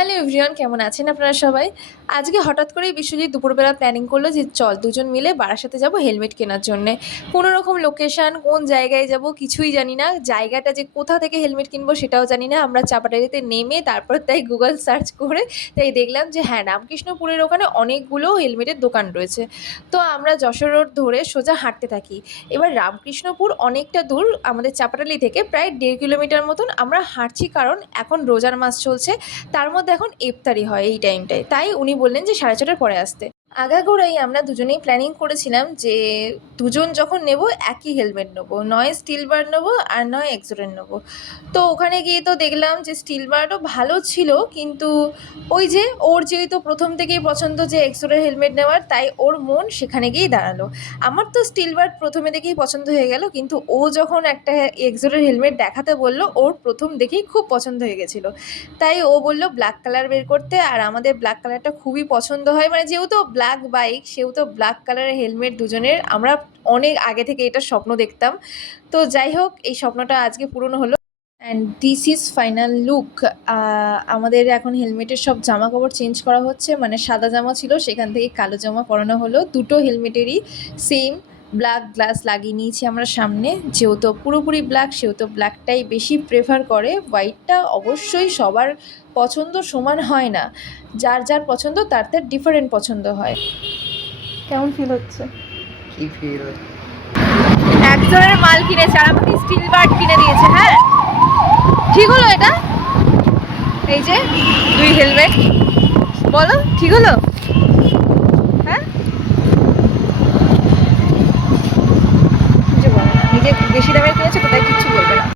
Hello everyone, কেমন আছেন আপনারা সবাই? আজকে হঠাৎ করেই বিশ্বজিৎ দুপুরবেলা প্ল্যানিং করলো যে চল দুজন মিলে বারাসাতে যাব হেলমেট কেনার জন্যে। কোনো রকম লোকেশান, কোন জায়গায় যাব কিছুই জানি না। জায়গাটা যে কোথা থেকে হেলমেট কিনবো সেটাও জানি না। আমরা চাপাডালিতে নেমে তারপর তাই গুগল সার্চ করে তাই দেখলাম যে হ্যাঁ, রামকৃষ্ণপুরের ওখানে অনেকগুলো হেলমেটের দোকান রয়েছে। তো আমরা যশোর রোড ধরে সোজা হাঁটতে থাকি। এবার রামকৃষ্ণপুর অনেকটা দূর আমাদের চাপাডালি থেকে, প্রায় 1.5 কিলোমিটার মতন আমরা হাঁটছি, কারণ এখন রোজার মাস চলছে। তার মধ্যে এখন ইফতারি হয় এই টাইমটায়, তাই উনি বললেন যে 6:30টার পরে আসতে। আগাগোড়াই আমরা দুজনেই প্ল্যানিং করেছিলাম যে দুজন যখন নেব একই হেলমেট নেবো, নয় স্টিল বার নেবো আর নয় এক্সোরের নেবো। তো ওখানে গিয়ে তো দেখলাম যে স্টিল বারও ভালো ছিল, কিন্তু ওই যে ওর যেহেতু প্রথম থেকেই পছন্দ যে এক্সোরের হেলমেট নেওয়ার, তাই ওর মন সেখানে গিয়েই দাঁড়ালো। আমার তো স্টিল বার প্রথমে দেখেই পছন্দ হয়ে গেল, কিন্তু ও যখন একটা এক্সোরের হেলমেট দেখাতে বললো, ওর প্রথম দেখেই খুব পছন্দ হয়ে গেছিলো। তাই ও বলল ব্ল্যাক কালার বের করতে, আর আমাদের ব্ল্যাক কালারটা খুবই পছন্দ হয়, মানে যেহেতু ব্ল্যাক বাইক সেহেতু ব্ল্যাক কালারের হেলমেট দুজনের আমরা অনেক আগে থেকে এটা স্বপ্ন দেখতাম। তো যাই হোক, এই স্বপ্নটা আজকে পূরণ হলো। And this is final look. আমাদের এখন হেলমেটের সব জামা কাপড় চেঞ্জ করা হচ্ছে, মানে সাদা জামা ছিল সেখান থেকে কালো জামা পরানো হলো। দুটো হেলমেটেরই সেম ব্ল্যাক গ্লাস লাগিয়ে নিয়েছি আমরা সামনে। যেহেতু পুরোপুরি ব্ল্যাক সেহেতু ব্ল্যাকটাই বেশি প্রেফার করে, হোয়াইটটা অবশ্যই সবার পছন্দ সমান হয় না, যার যার পছন্দ তার তার ডিফারেন্ট পছন্দ হয়। কেমন ফিল হচ্ছে? কি ফিল? একজনের মাল কিনেছে আর আমাকে স্টিল বার্ড কিনে দিয়েছে। হ্যাঁ, ঠিক হলো এটা? এই যে 2 হেলমেট, বলো ঠিক হলো? হ্যাঁ, কিছু বলো না, নিজে বেশি দামের কিনেছে তো তাই কিচ্ছু